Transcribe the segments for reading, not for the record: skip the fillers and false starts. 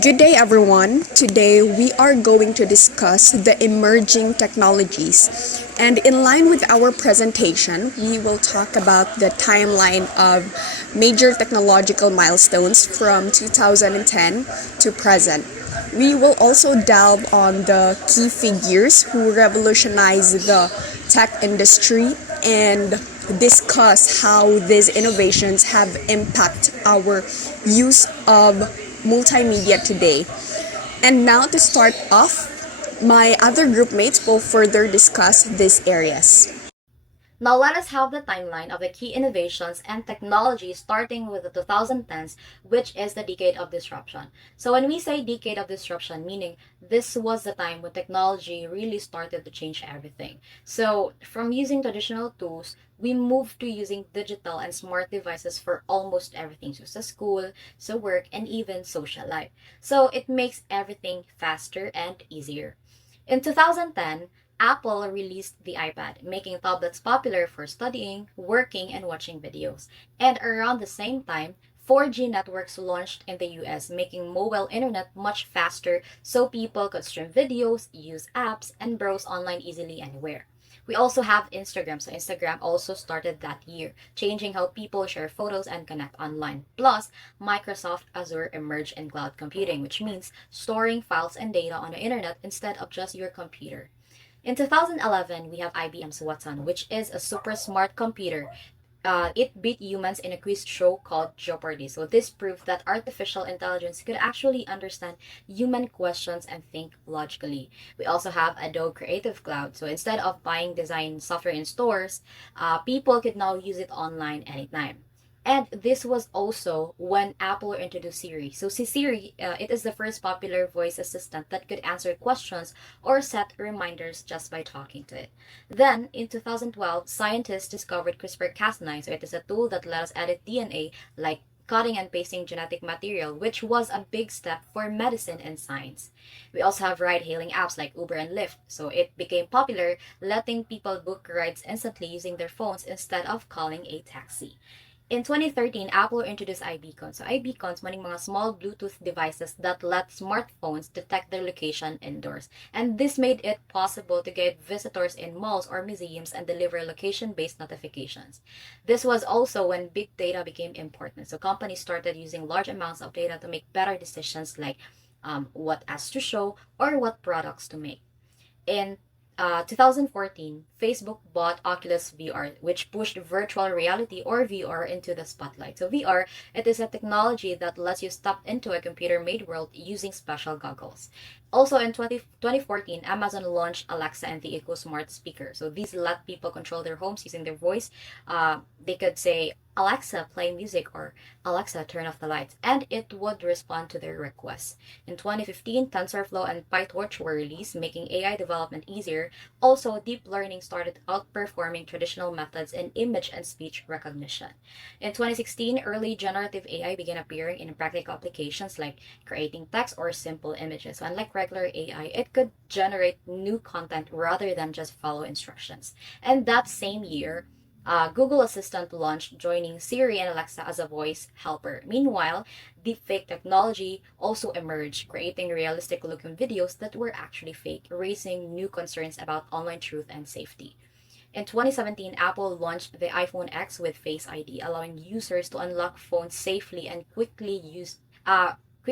Good day, everyone. Today we are going to discuss the emerging technologies. And in line with our presentation, we will talk about the timeline of major technological milestones from 2010 to present. We will also delve on the key figures who revolutionized the tech industry and discuss how these innovations have impacted our use of multimedia today. And now to start off, my other group mates will further discuss these areas. Now let us have the timeline of the key innovations and technologies starting with the 2010s, which is the decade of disruption. So when we say decade of disruption, meaning this was the time when technology really started to change everything. So from using traditional tools, we moved to using digital and smart devices for almost everything. So school, so work, and even social life. So it makes everything faster and easier. In 2010, Apple released the iPad, making tablets popular for studying, working, and watching videos. And around the same time, 4G networks launched in the US, making mobile internet much faster so people could stream videos, use apps, and browse online easily anywhere. We also have Instagram, so Instagram also started that year, changing how people share photos and connect online. Plus, Microsoft Azure emerged in cloud computing, which means storing files and data on the internet instead of just your computer. In 2011, we have IBM's Watson, which is a super smart computer. It beat humans in a quiz show called Jeopardy. So this proved that artificial intelligence could actually understand human questions and think logically. We also have Adobe Creative Cloud. So instead of buying design software in stores, people could now use it online anytime. And this was also when Apple introduced Siri. So Siri, it is the first popular voice assistant that could answer questions or set reminders just by talking to it. Then, in 2012, scientists discovered CRISPR-Cas9. So it is a tool that let us edit DNA, like cutting and pasting genetic material, which was a big step for medicine and science. We also have ride-hailing apps like Uber and Lyft. So it became popular, letting people book rides instantly using their phones instead of calling a taxi. In 2013, Apple introduced iBeacons. So iBeacons, maning mga small Bluetooth devices that let smartphones detect their location indoors. And this made it possible to guide visitors in malls or museums and deliver location-based notifications. This was also when big data became important. So companies started using large amounts of data to make better decisions like what ads to show or what products to make. In 2014, Facebook bought Oculus VR, which pushed virtual reality or VR into the spotlight. So VR, it is a technology that lets you step into a computer-made world using special goggles. Also in 2014, Amazon launched Alexa and the Echo Smart Speaker. So these let people control their homes using their voice. They could say, Alexa, play music, or Alexa, turn off the lights, and it would respond to their requests. In 2015, TensorFlow and PyTorch were released, making AI development easier. Also, deep learning started outperforming traditional methods in image and speech recognition. In 2016, early generative AI began appearing in practical applications like creating text or simple images. So unlike regular AI, it could generate new content rather than just follow instructions. And that same year, Google Assistant launched, joining Siri and Alexa as a voice helper. Meanwhile, deepfake technology also emerged, creating realistic looking videos that were actually fake, raising new concerns about online truth and safety. In 2017, Apple launched the iPhone X with Face ID, allowing users to unlock phones safely and quickly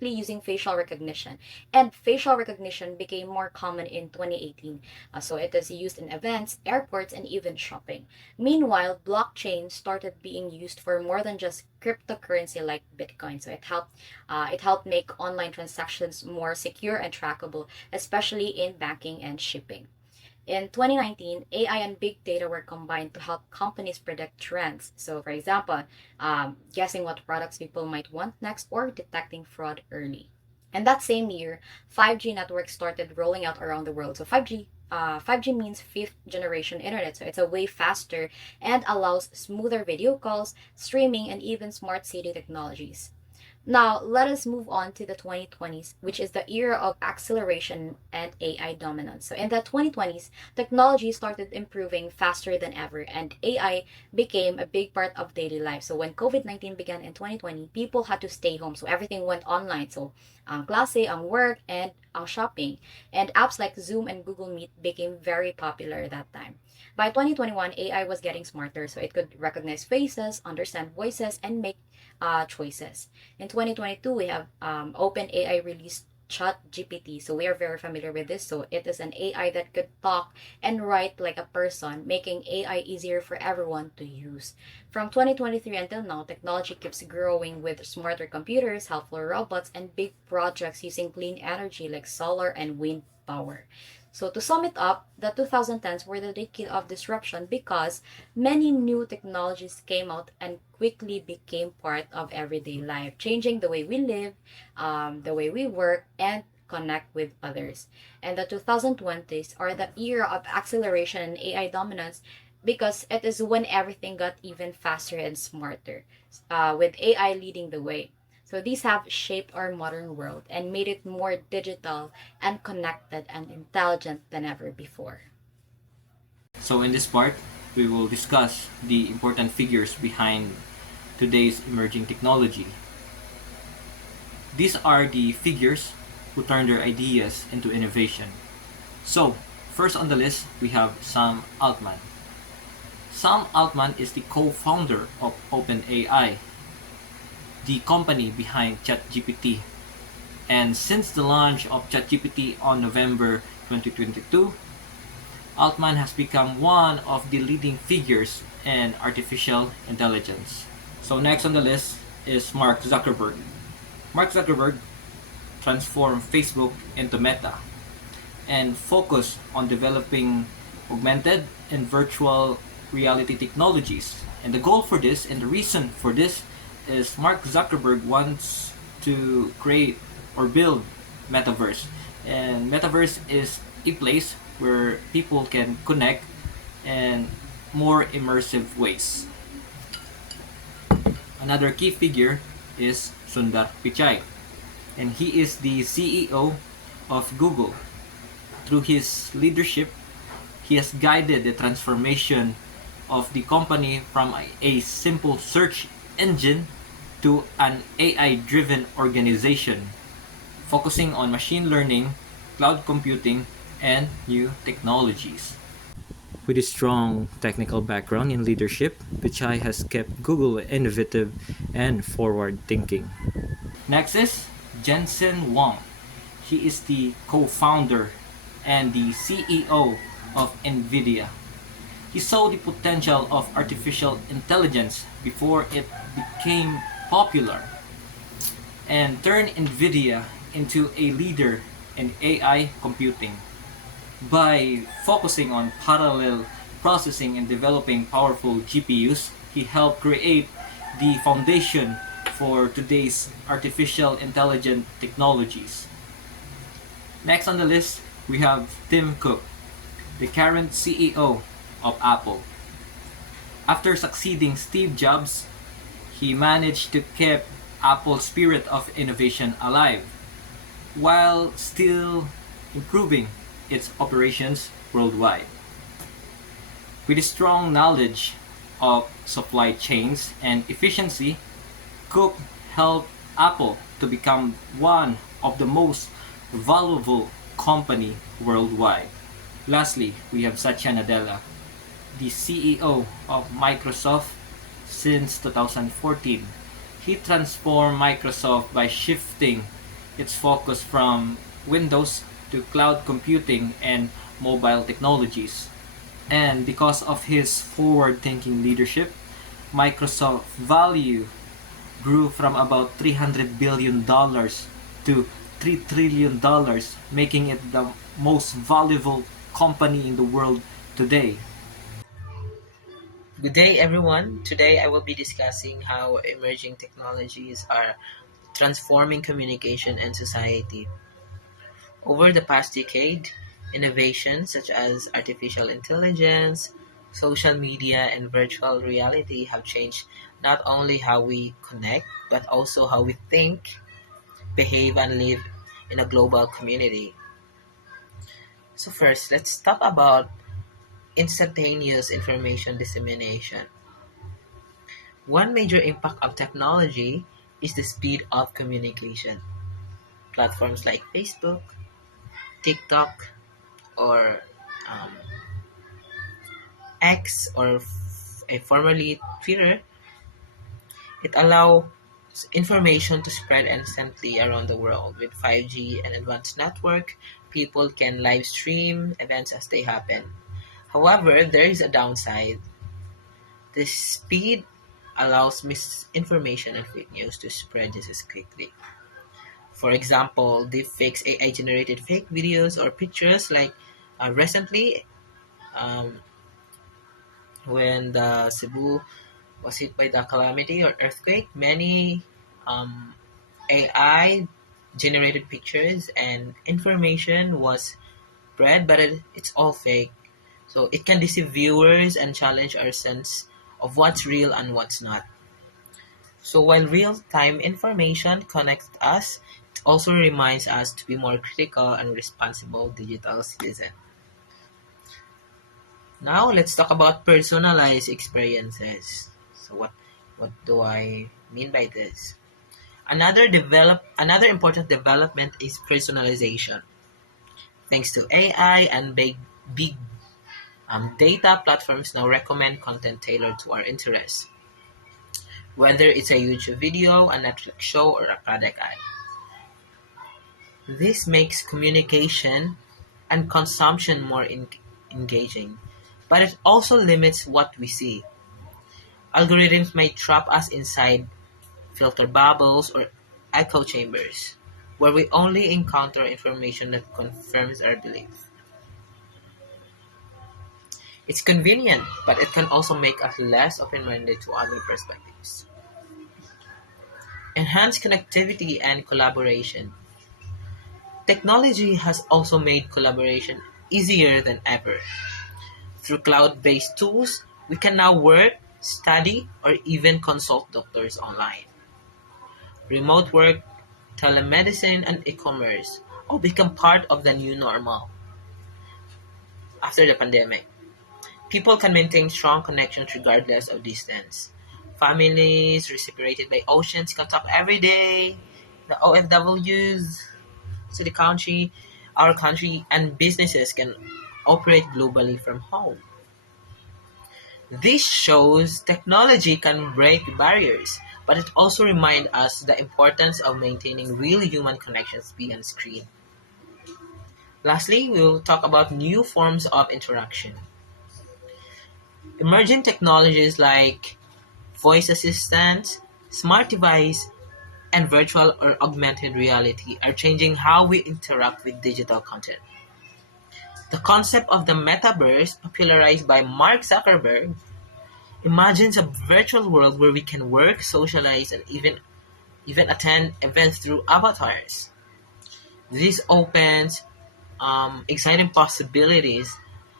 using facial recognition. And facial recognition became more common in 2018. So it is used in events, airports, and even shopping. Meanwhile, blockchain started being used for more than just cryptocurrency like Bitcoin. So it helped make online transactions more secure and trackable, especially in banking and shipping. In 2019, AI and big data were combined to help companies predict trends. So, for example, guessing what products people might want next or detecting fraud early. And that same year, 5G networks started rolling out around the world. So 5G means fifth generation internet. So it's a way faster and allows smoother video calls, streaming, and even smart city technologies. Now, let us move on to the 2020s, which is the era of acceleration and AI dominance. So, in the 2020s, technology started improving faster than ever, and AI became a big part of daily life. So, when COVID 19 began in 2020, people had to stay home. So, everything went online. So, ang klase, ang work, and ang shopping. And apps like Zoom and Google Meet became very popular that time. By 2021, AI was getting smarter, so it could recognize faces, understand voices, and make choices. In 2022, we have OpenAI released Chat GPT. So we are very familiar with this. So it is an AI that could talk and write like a person, making AI easier for everyone to use. From 2023 until now, technology keeps growing with smarter computers, helpful robots, and big projects using clean energy like solar and wind power. So to sum it up, the 2010s were the decade of disruption because many new technologies came out and quickly became part of everyday life, changing the way we live, the way we work, and connect with others. And the 2020s are the era of acceleration and AI dominance because it is when everything got even faster and smarter, with AI leading the way. So these have shaped our modern world and made it more digital and connected and intelligent than ever before. So in this part, we will discuss the important figures behind today's emerging technology. These are the figures who turn their ideas into innovation. So, first on the list, we have Sam Altman. Sam Altman is the co-founder of OpenAI, the company behind ChatGPT. And since the launch of ChatGPT on November 2022, Altman has become one of the leading figures in artificial intelligence. So next on the list is Mark Zuckerberg. Mark Zuckerberg transformed Facebook into Meta and focused on developing augmented and virtual reality technologies. And the goal for this and the reason for this is Mark Zuckerberg wants to create or build metaverse. And metaverse is a place where people can connect in more immersive ways. Another key figure is Sundar Pichai, and he is the CEO of Google. Through his leadership, he has guided the transformation of the company from a simple search engine to an AI-driven organization, focusing on machine learning, cloud computing, and new technologies. With a strong technical background in leadership, Pichai has kept Google innovative and forward-thinking. Next is Jensen Huang. He is the co-founder and the CEO of NVIDIA. He saw the potential of artificial intelligence before it became popular and turned NVIDIA into a leader in AI computing. By focusing on parallel processing and developing powerful GPUs, he helped create the foundation for today's artificial intelligent technologies. Next on the list, we have Tim Cook, the current CEO of Apple. After succeeding Steve Jobs, he managed to keep Apple's spirit of innovation alive while still improving its operations worldwide. With a strong knowledge of supply chains and efficiency, Cook helped Apple to become one of the most valuable company worldwide. Lastly, we have Satya Nadella, the CEO of Microsoft since 2014. He transformed Microsoft by shifting its focus from Windows to cloud computing and mobile technologies. And because of his forward-thinking leadership, Microsoft value grew from about $300 billion to $3 trillion, making it the most valuable company in the world today. Good day, everyone. Today I will be discussing how emerging technologies are transforming communication and society. Over the past decade, innovations such as artificial intelligence, Social media and virtual reality have changed not only how we connect, but also how we think, behave, and live in a global community. So, first, let's talk about instantaneous information dissemination. One major impact of technology is the speed of communication. Platforms like Facebook, TikTok, or um, X, or formerly Twitter, it allows information to spread instantly around the world. With 5G and advanced network, people can live stream events as they happen. However, there is a downside. The speed allows misinformation and fake news to spread just as quickly. For example, deepfakes, AI-generated fake videos or pictures, like recently, um, when the Cebu was hit by the calamity or earthquake, many AI generated pictures and information was spread, but it's all fake. So it can deceive viewers and challenge our sense of what's real and what's not. So while real-time information connects us, it also reminds us to be more critical and responsible digital citizen. Now let's talk about personalized experiences. So what do I mean by this? Another important development is personalization. Thanks to AI and big data, platforms now recommend content tailored to our interests, whether it's a YouTube video, a Netflix show, or a product ad. This makes communication and consumption more engaging, but it also limits what we see. Algorithms may trap us inside filter bubbles or echo chambers, where we only encounter information that confirms our belief. It's convenient, but it can also make us less open-minded to other perspectives. Enhanced connectivity and collaboration. Technology has also made collaboration easier than ever. Through cloud-based tools, we can now work, study, or even consult doctors online. Remote work, telemedicine, and e-commerce all become part of the new normal after the pandemic. People can maintain strong connections regardless of distance. Families separated by oceans can talk every day. The OFWs, to the country, our country, and businesses can operate globally from home. This shows technology can break barriers, but it also reminds us the importance of maintaining real human connections beyond screen. Lastly, we will talk about new forms of interaction. Emerging technologies like voice assistants, smart device, and virtual or augmented reality are changing how we interact with digital content. The concept of the metaverse, popularized by Mark Zuckerberg, imagines a virtual world where we can work, socialize, and even attend events through avatars. This opens exciting possibilities,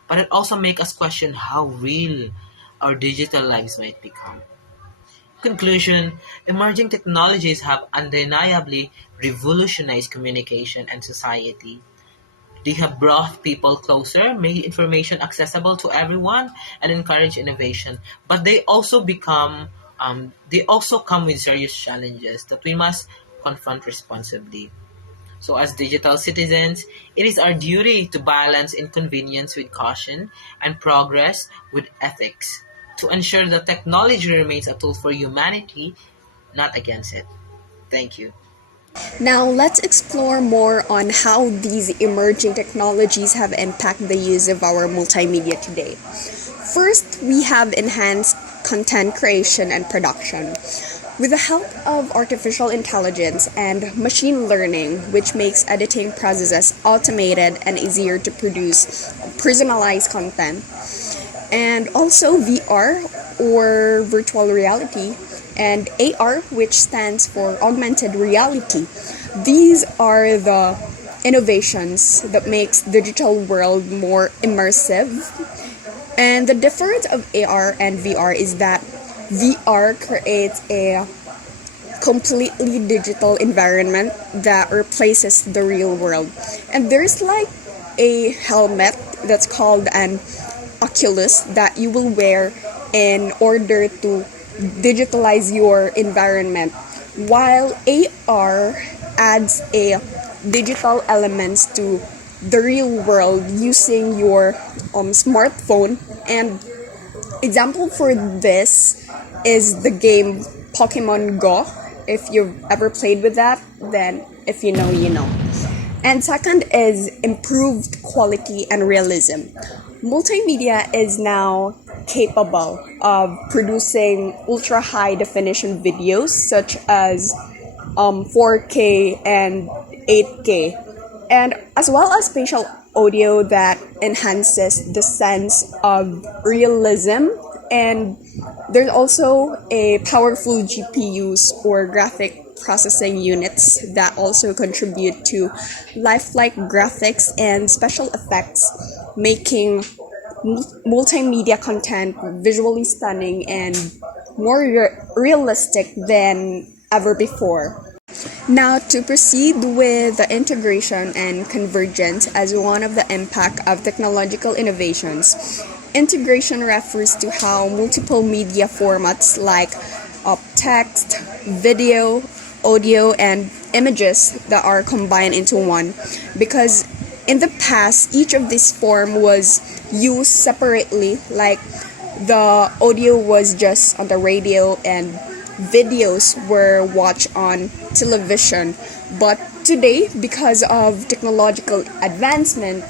but it also makes us question how real our digital lives might become. Conclusion: emerging technologies have undeniably revolutionized communication and society. They have brought people closer, made information accessible to everyone, and encouraged innovation. But they also come with serious challenges that we must confront responsibly. So, as digital citizens, it is our duty to balance inconvenience with caution and progress with ethics to ensure that technology remains a tool for humanity, not against it. Thank you. Now, let's explore more on how these emerging technologies have impacted the use of our multimedia today. First, we have enhanced content creation and production. With the help of artificial intelligence and machine learning, which makes editing processes automated and easier to produce personalized content, and also VR or virtual reality and AR, which stands for augmented reality. These are the innovations that makes digital world more immersive And the difference of AR and VR is that VR creates a completely digital environment that replaces the real world. And there's like a helmet that's called an Oculus that you will wear in order to digitalize your environment, while AR adds a digital elements to the real world using your smartphone. And example for this is the game Pokemon Go. If you've ever played with that, then if you know, you know. And second is improved quality and realism. Multimedia is now capable of producing ultra high definition videos such as 4K and 8K, and as well as spatial audio that enhances the sense of realism. And there's also a powerful GPUs or graphic processing units that also contribute to lifelike graphics and special effects, making multimedia content visually stunning and more realistic than ever before. Now, to proceed with the integration and convergence as one of the impact of technological innovations, integration refers to how multiple media formats like text, video, audio, and images that are combined into one. Because in the past, each of these form was used separately, like the audio was just on the radio and videos were watched on television. But today, because of technological advancement,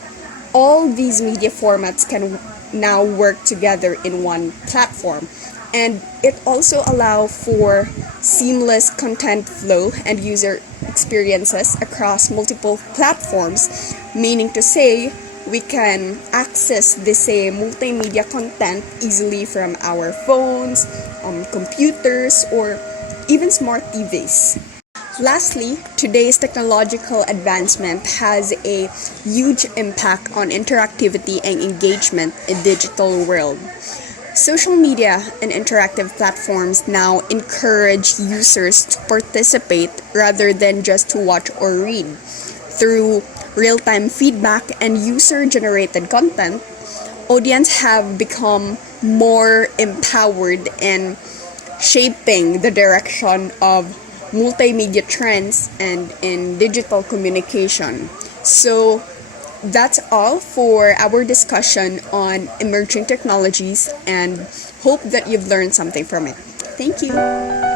all these media formats can now work together in one platform. And it also allows for seamless content flow and user experiences across multiple platforms, meaning to say we can access the same multimedia content easily from our phones, computers, or even smart TVs. Lastly, today's technological advancement has a huge impact on interactivity and engagement in digital world. Social media and interactive platforms now encourage users to participate rather than just to watch or read. Through real-time feedback and user-generated content, audiences have become more empowered in shaping the direction of multimedia trends and in digital communication. So that's all for our discussion on emerging technologies, and hope that you've learned something from it. Thank you.